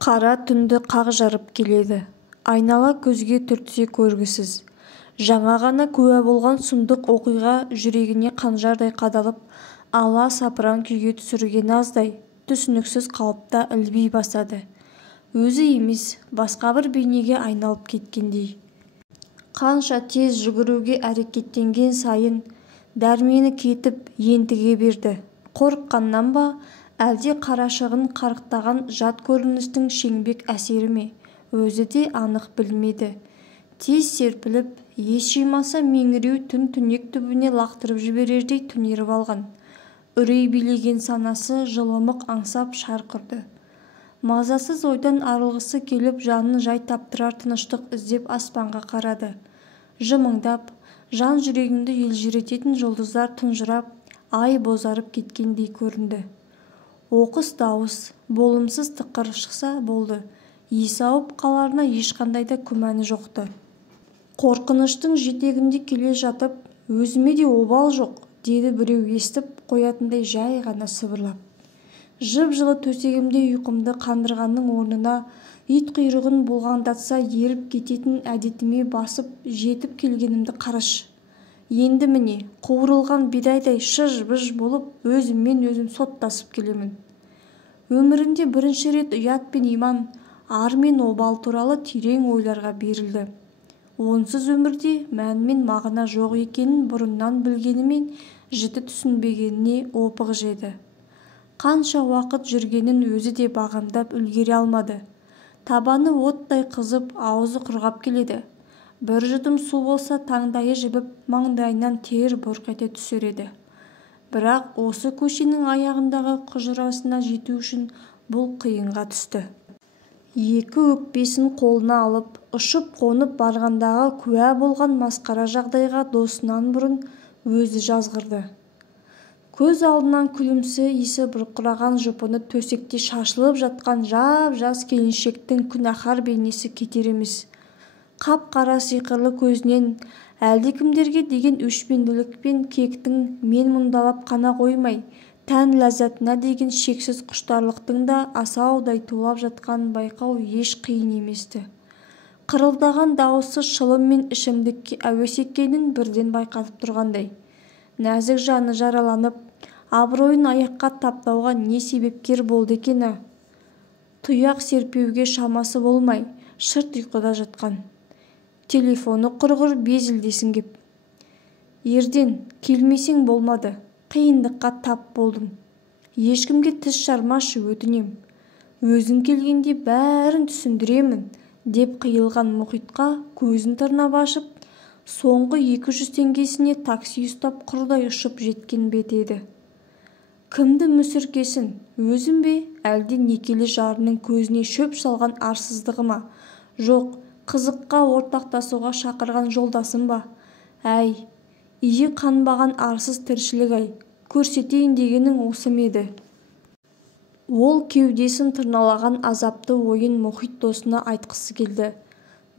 Қара түнді қақ жарып келеді. Айнала көзге түртсе көргісіз. Жаңа ғана куә болған сұмдық оқиға жүрегіне қанжардай қадалып, ала-сапыран күйге түсірген аздай, түсініксіз қалыпта ілби басады. Өзі емес, басқа бір бейнеге айналып кеткендей. Қанша тез жүгіруге әрекеттенген сайын, дәрмені кетіп ентіге берді. Қорыққаннан ба, әлде қарашығын қарықтаған жат көріністің шеңбек әсері ме, өзі де анық білмеді. Тез серпіліп, ес жимаса меңіреу түн-түнек түбіне лақтырып жіберердей түнеріп алған. Үрей билеген санасы жылымық аңсап шарқырды. Мазасыз ойдан арылғысы келіп, жанын жай таптырар тыныштық іздеп аспанға қарады. Жымыңдап, жан жүрегіңді елжірететін жұлдыздар тұнжырап, ай бозарып кеткендей көрінді. Оқыс дауыс, болымсыз тықыр шықса болды. Есі ауып қаларына ешқандай да күмәні жоқты. Қорқыныштың жетегінде келе жатып, өзіме де обал жоқ, деді біреу естіп қоятындай жай ғана сыбырлап. Жып-жылы төсегімде ұйқымды қандырғанның орнына ит құйрығын бұлғаңдатса еріп кететін әдетіме басып жетіп келгенімді қарашы. Енді міне, қуырылған бидайдай шыж-быж болып, өзіммен өзім соттасып келемін. Өмірінде бірінші рет ұят пен иман, ар мен обал туралы терең ойларға берілді. Онсыз өмірде мән мен мағына жоқ екенін бұрыннан білгенімен жіті түсінбегеніне опық жеді. Қанша уақыт жүргенін өзі де бағамдап үлгере алмады. Табаны оттай қызып, аузы құрғап келеді. Бір жұтым су болса таңдайы жібіп, маңдайынан тер бұрқ ете түсер еді. Бірақ осы көшенің аяғындағы құжырасына жету үшін бұл қиынға түсті. Екі өкпесін қолына алып, ұшып-қонып барғандағы куә болған масқара жағдайға досынан бұрын өзі жазғырды. Көз алдынан күлімсі иісі бұрқыраған жұпыны төсекте шашылып жатқан жап-жас келіншектің күнәһар бейнесі кетер емес. Қап-қара сиқырлы көзінен әлдекімдерге деген өшпенділік пен кектің мен мұндалап қана қоймай, тән ләззатына деген шексіз құштарлықтың да асаудай тулап жатқанын байқау еш қиын еместі. Қырылдаған дауысы шылым мен ішімдікке әуес екенін бірден байқатып тұрғандай. Нәзік жаны жараланып, абыройын аяққа таптауға не себепкер болды екені? Тұяқ серпеуге шамасы болмай, шырт ұйқыда жатқан. Телефоны құрғыр безілдесін кеп. Ерден, келмесең болмады. Қиындыққа тап болдым. Ешкімге тіс жармашы, өтінем. Өзің келгенде бәрін түсіндіремін, деп қиылған Мұхитқа көзін тырнап ашып, соңғы 200 теңгесіне такси ұстап құрдай ұшып жеткен бет еді. Кімді мүсіркесін, өзім бе, әлде некелі жарының көзіне шөп салған арсыздығы ма? Жоқ, қызыққа ортақтасуға шақырған жолдасым ба? Әй, иі қанбаған арсыз тіршілік-ай, көрсетейін дегенің осы ма еді? Ол кеудесін тырналаған азапты ойын Мұхит досына айтқысы келді.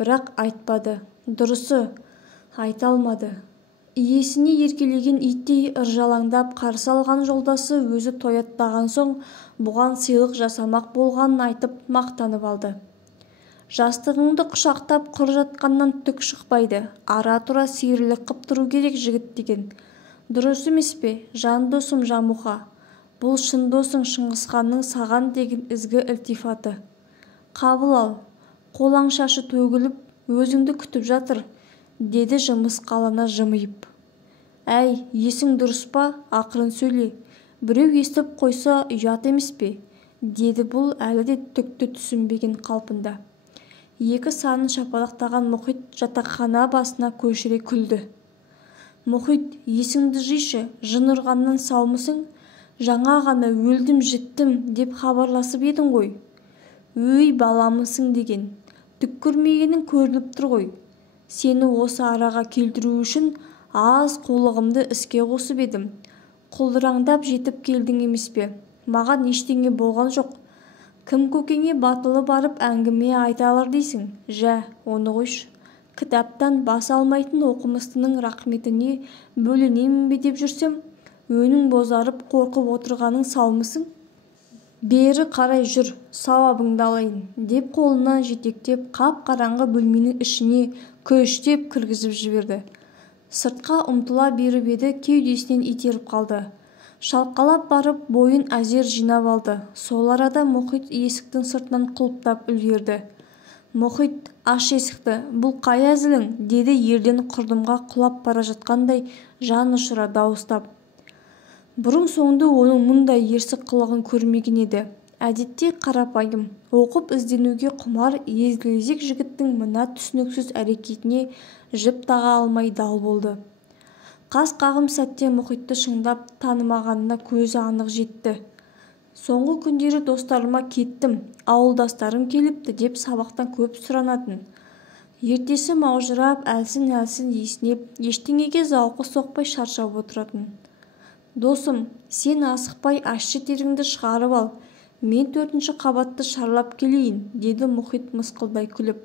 Бірақ айтпады. Дұрысы, айта алмады. Иесіне еркелеген иттей ыржалаңдап қарсы алған жолдасы өзі тояттаған соң бұған сыйлық жасамақ болғанын айтып мақтанып алды. Жастығыңды құшақтап құр жатқаннан түк шықпайды. Ара-тұра сүйірлік қып тұру керек жігіт деген. Дұрыс емес пе, жан досым Жамұха? Бұл шын досың Шыңғысханның саған деген ізгі ілтифаты. Қабыл ал, қолаң шашы төгіліп, өзіңді күтіп жатыр, деді жымысқалана жымиып. Әй, есің дұрыс па? Ақырын сөйле. Біреу естіп қойса ұят емес пе? Деді бұл әлі де түкті түсінбеген қалпында. Екі санын шапалақтаған Мұхит жатақхана басына көшіре күлді. Мұхит, есіңді жишы, жын ұрғаннан саумысың? Жаңа ғана өлдім жіттім деп хабарласып едің ғой. Өй баламысың деген. Түк көрмегенің көрініп тұр ғой. Сені осы араға келтіру үшін аз қулығымды іске қосып едім. Құлдыраңдап жетіп келдің емес пе? Маған ештеңе болған жоқ. Кім көкеңе батылы барып әңгіме айта алар дейсің? Жә, оны қойшы. Кітаптан бас алмайтын оқымыстының рақметіне бөленемін бе деп жүрсем, өнің бозарып қорқып отырғаның саумысың? бері қарай жүр, сауабыңды алайын, деп қолынан жетектеп қап-қараңғы бөлменің ішіне көштеп кіргізіп жіберді. Сыртқа ұмтыла беріп еді, кеудесінен итеріп қалды. Шалқалап барып бойын әзер жинап алды. Сол арада Мұхит есіктің сыртынан құлыптап үлгерді. «Мұхит, аш есікті, бұл қай әзілің?» деді ерден құрдымға құлап бара жатқандай жан ұшыра дауыстап. Бұрын-соңды оның мұндай ерсі қылығын көрмеген еді. Әдетте қарапайым, оқып ізденуге құмар езгілезек жігіттің мына түсініксіз әрекетіне жіп таға алмай дал болды. Қас қағым сәтте Мұхитты шыңдап танымағанына көзі анық жетті. Соңғы күндері достарыма кеттім, ауылдастарым келіпті деп сабақтан көп сұранатын. Ертесі маужырап, әлсін-әлсін есінеп, ештеңеге зауқы соқпай шаршап отыратын. «Досым, сен асықпай ащы теріңді шығарып ал, мен 4-ші қабатты шарлап келейін», деді Мұхит мысқылдай күліп.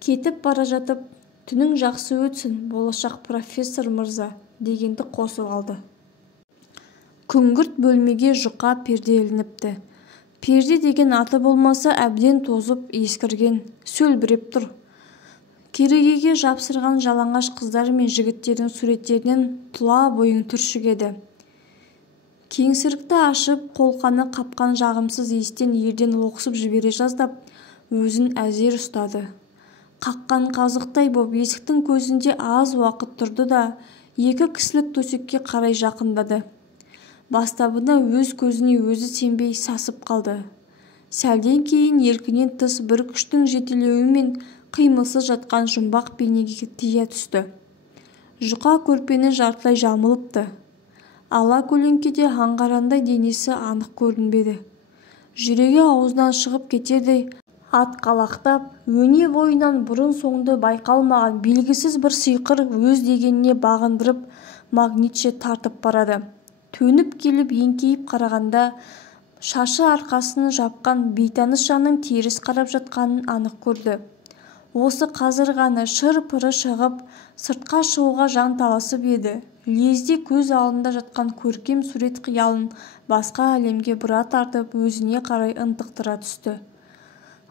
Кетіп бара жатып, «Түнің жақсы өтсін, болашақ профессор мырза», дегенді қосып алды. Күңгірт бөлмеге жұқа перде ілініпті. Перде деген аты болмаса әбден тозып, ескірген, сөлбіреп тұр. Керегеге жапсырған жалаңаш қыздар мен жігіттердің суреттерінен тұла бойың түршігеді. Кеңсірікті ашып, қолқаны қапқан жағымсыз иістен ерден лоқсып жібере жаздап, өзін әзер ұстады. Қаққан қазықтай боп есіктің көзінде аз уақыт тұрды да, 2 кісілік төсекке қарай жақындады. Бастабына өз көзіне өзі сенбей сасып қалды. Сәлден кейін еркінен тыс бір күштің жетелеуімен қимылсыз жатқан жұмбақ бейнеге тия түсті. Жұқа көрпені жартылай жамылыпты. Ала көлеңкеде аңғарандай денесі анық көрінбеді. Жүрегі аузынан шығып кетердей атқалақтап, өне бойынан бұрын-соңды байқалмаған белгісіз бір сиқыр өз дегеніне бағындырып, магнитше тартып барады. Төніп келіп еңкейіп қарағанда, шашы арқасын жапқан бейтаныс жанның теріс қарап жатқанын анық көрді. Осы қазір ғана шыр-пыры шығып, сыртқа шығуға жан таласып еді. Лезде көз алдында жатқан көркем сурет қиялын басқа әлемге бұра тартып, өзіне қарай ынтықтыра түсті.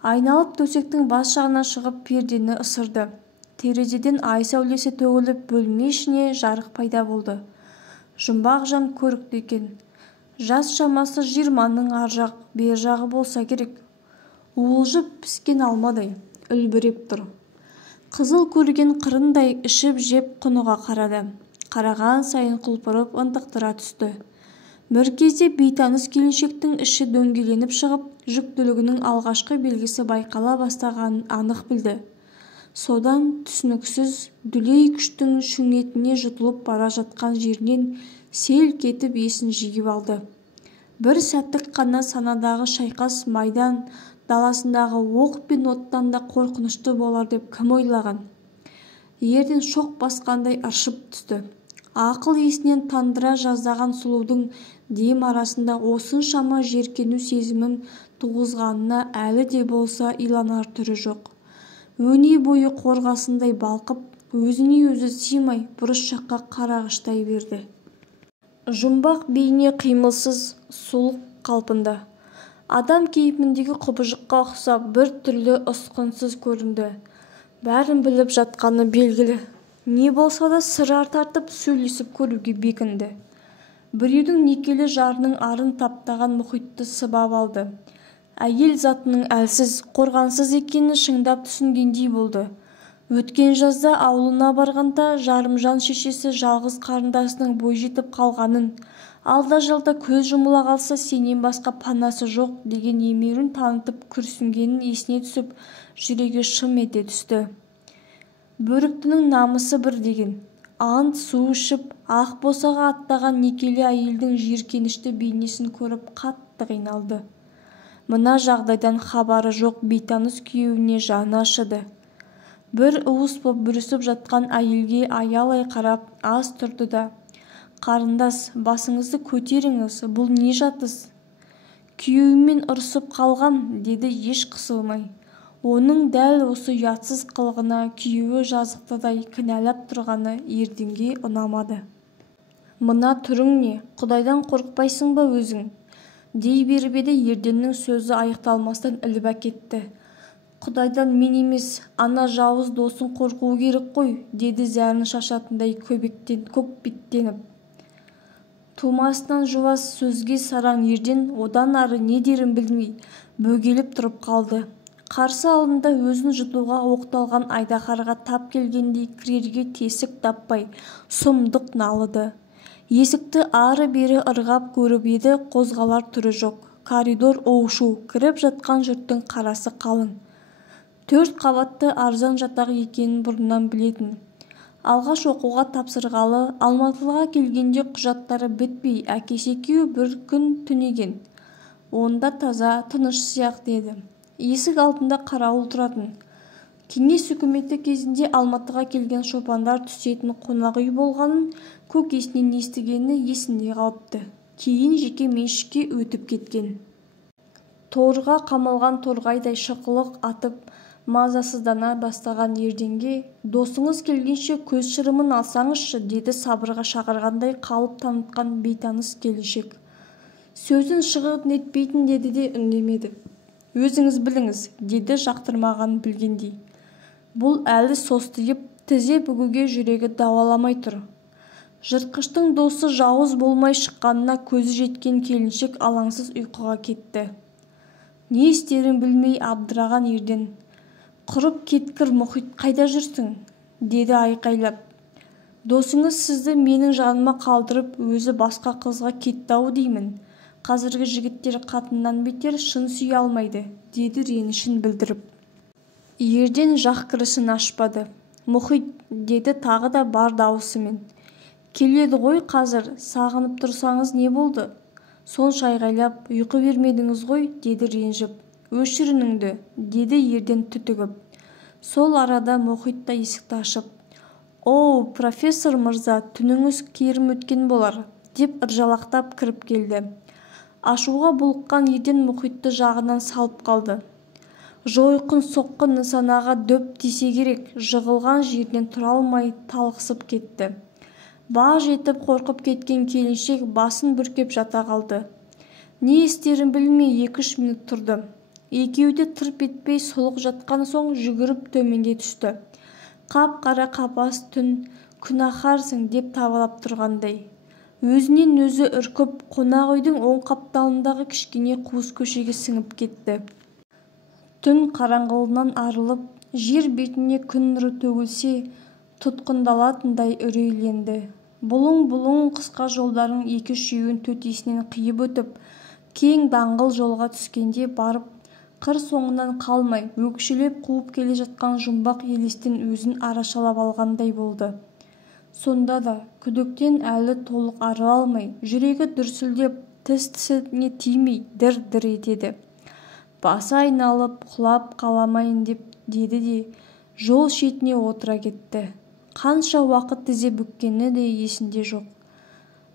Айналып төсектің бас жағына шығып пердені ысырды. Терезеден ай сәулесі төгіліп, бөлме ішіне жарық пайда болды. Жұмбақ жан көрікті екен. Жас шамасы 20-ның ар жақ, бер жағы болса керек. Уылжып піскен алмадай үлбіреп тұр. Қызыл көрген қырындай ішіп-жеп құныға қарады. Қараған сайын құлпырып ынтықтыра түсті. Бір кезде бейтаныс келіншектің іші дөңгеленіп шығып, жүктілігінің алғашқы белгісі байқала бастағанын анық білді. Содан түсініксіз дүлей күштің шүңетіне жұтылып бара жатқан жерінен селк етіп есін жиып алды. Бір сәттік қана санадағы шайқас майдан даласындағы оқ пен оттан да қорқынышты болар деп кім ойлаған? Ерден шоқ басқандай ыршып түсті. Ақыл есінен тандыра жаздаған сұлудың дем арасында осыншама жеркену сезімін туғызғанына әлі де болса иланар түрі жоқ. Өне бойы қорғасындай балқып, өзіне өзі симай бұрыш жаққа қарағыштай берді. Жұмбақ бейне қимылсыз, сұлық қалпында. Адам кейпіндегі құбыжыққа ұқсап бір түрлі ұсқынсыз көрінді. Бәрін біліп жатқаны белгілі. Не болса да сыр тартып сөйлесіп көруге бекінді. Біреудің некелі жарының арын таптаған Мұхитты сыбап алды. Әйел затының әлсіз, қорғансыз екенін шыңдап түсінгендей болды. Өткен жазда ауылына барғанда жарымжан шешесі жалғыз қарындасының бой жетіп қалғанын, алда-жалда көз жұмыла қалса сенен басқа панасы жоқ деген емеурін танытып күрсінгенін есіне түсіп, жүрегі шым ете түсті. Бөріктінің намысы бір деген. Ант су ішіп, ақ босаға аттаған некелі әйелдің жиіркенішті бейнесін көріп қатты қиналды. Мына жағдайдан хабары жоқ бейтаныс күйеуіне жаны ашыды. Бір уыс боп бүрісіп жатқан әйелге аялай қарап аз тұрды да, «Қарындас, басыңызды көтеріңіз, бұл не жатыс?» «Күйеуіммен ұрысып қалғам», деді еш қысылмай. Оның дәл осы ұятсыз қылығына күйеуі жазықтыдай кінәлап тұрғаны Ерденге ұнамады. «Мына түрің не? Құдайдан қорықпайсың ба өзің? дей беріп еді Ерденнің сөзі аяқталмастан іліп әкетті. Құдайдан мен емес, ана жауыз досын қорқуы керек қой, деді зәрін шашатындай көкбеттеніп. Тумасынан жуас сөзге сараң Ерден одан ары не дерін білмей бөгеліп тұрып қалды. Қарсы алдында өзін жұтуға оқталған айдаһарға тап келгендей кірерге тесік таппай сұмдық налыды. Есікті ары-бері ырғап көріп еді, қозғалар түрі жоқ. Коридор у-шу, кіріп жатқан жұрттың қарасы қалың. 4 қабатты арзан жатақ екенін бұрыннан білетін. Алғаш оқуға тапсырғалы Алматыға келгенде құжаттары бітпей әкесі екеуі бір күн түнеген. Онда таза, тыныш сияқты еді. Есік алдында қарауыл тұратын. Кеңес үкіметі кезінде Алматыға келген шопандар түсетін қонақ үй болғанын көкесінен естігені есінде қалыпты. Кейін жеке меншікке өтіп кеткен. Торға қамалған торғайдай шықылық атып мазасыздана бастаған Ерденге «Досыңыз келгенше көз шырымын алсаңызшы», деді сабырға шақырғандай қалып танытқан бейтаныс келіншек. Сөзін шығын етпейтін деді де үндемеді. «Өзіңіз біліңіз», деді жақтырмаған білгендей. Бұл әлі состиып, тізе бүгуге жүрегі дауаламай тұр. Жыртқыштың досы жауыз болмай шыққанына көзі жеткен келіншек алаңсыз ұйқыға кетті. Не істерін білмей абдыраған Ерден: «Құрып кеткір Мұхит, қайда жүрсің?» деді айқайлап. «Досыңыз сізді менің жаныма қалдырып, өзі басқа қызға кетті-ау деймін. Қазіргі жігіттер қатыннан бетер шын сүйе алмайды», деді ренішін білдіріп. Ерден жақ кірісін ашпады. «Мұхит», деді тағы да бар даусымен. «Келеді ғой қазір, сағынып тұрсаңыз не болды? Сонша айғайлап ұйқы бермедіңіз ғой», деді ренжіп. «Өшір үніңді», деді Ерден түтігіп. Сол арада Мұхит та есікті ашып: «Оу, профессор мырза, түніңіз керім өткен болар», деп ыржалақтап кіріп келді. Ашуға булыққан Ерден Мұхитты жағынан салып қалды. Жойқын соққы нысанаға дөп тисе керек, жығылған жерінен тұра алмай талықсып кетті. Баж етіп қорқып кеткен келіншек басын бүркеп жата қалды. Не істерін білмей 2-3 минут тұрды. Екеуі де тырп етпей солық жатқан соң жүгіріп төменге түсті. Қап-қара қапас түн, күнәһарсың деп табалап тұрғандай. Өзінен өзі үркіп, қонақ үйдің оң қапталындағы кішкене қуыс көшеге сіңіп кетті. Түн қараңғылығынан арылып, жер бетіне күн нұры төгілсе, тұтқындалатындай үрейленді. Бұлың-бұлың қысқа жолдардың 2-3-еуін төтесінен қиып өтіп, кең даңғыл жолға түскенде барып, қыр соңынан қалмай, өкшелеп қуып келе жатқан жұмбақ елестен өзін арашалап алғандай болды. Сонда да күдіктен әлі толық арыла алмай, жүрегі дүрсілдеп, тіс-тісіне тимей дір-дір етеді. Басы айналып, құлап қаламайын деді де жол шетіне отыра кетті. Қанша уақыт тізе бүккені де есінде жоқ.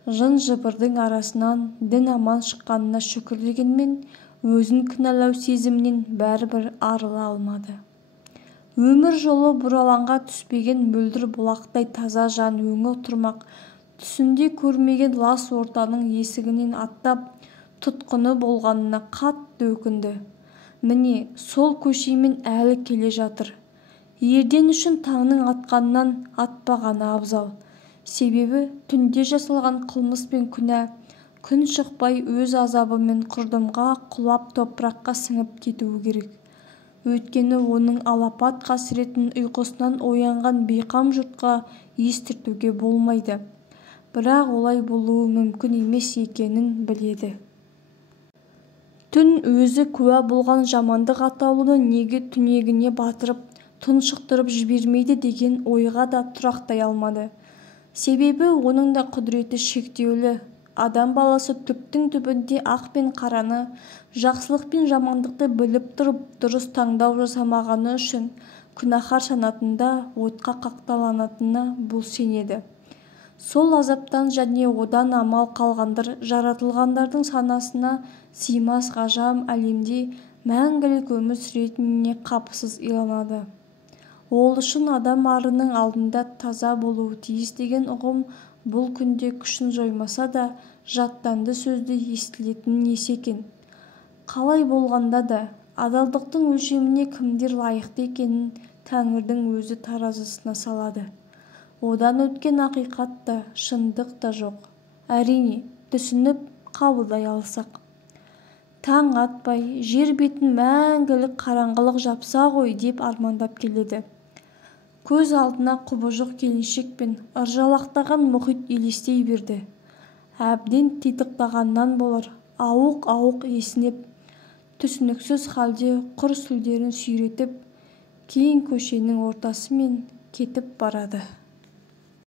Жын-жыбырдың арасынан дін аман шыққанына шүкір дегенмен, өзін кінәлау сезімінен бәрібір арыла алмады. Өмір жолы бұралаңға түспеген мөлдір бұлақтай таза жан өңі тұрмақ, түсінде көрмеген лас ортаның есігінен аттап тұтқыны болғанына қатты өкінді. Міне, сол көшемен әлі келе жатыр. Ерден үшін таңның атқаннан атпағаны абзал. Себебі түнде жасалған қылмыс пен күнә күн шықпай өз азабы мен құрдымға құлап топыраққа сіңіп кетуі керек. Өйткені оның алапат қасіретін ұйқысынан оянған бейқам жұртқа естіртуге болмайды. Бірақ олай болуы мүмкін емес екенін біледі. Түн өзі куә болған жамандық атаулыны неге түнегіне батырып, тұншықтырып жібермейді деген ойға да тұрақтай алмады. Себебі оның да құдіреті шектеулі. Адам баласы түптің түбінде ақ пен қараны, жақсылық пен жамандықты біліп тұрып, дұрыс таңдау жасамағаны үшін күнәһар санатында отқа қақталанатынына бұл сенеді. Сол азаптан және одан амал қалғандар жаратылғандардың санасына сыймас ғажап әлемде мәңгілік өмір сүретініне қапысыз иланады. Ол үшін адам арының алдында таза болуы тиіс деген ұғым бұл күнде күшін жоймаса да жаттанды сөзді естілетін несі екен? Қалай болғанда да адалдықтың өлшеміне кімдер лайықты екенін Тәңірдің өзі таразысына салады. Одан өткен ақиқат та, шындық та жоқ. Әрине, түсініп қабылдай алсақ. Таң атпай, жер бетін мәңгілік қараңғылық жапса ғой деп армандап келеді. Көз алдына құбыжық келіншек пен ыржалақтаған мұхит елестей берді. Әбден титықтағаннан болар, ауық-ауық есінеп, түсініксіз халде құр сүлдерін сүйретіп, кең көшенің ортасымен кетіп барады.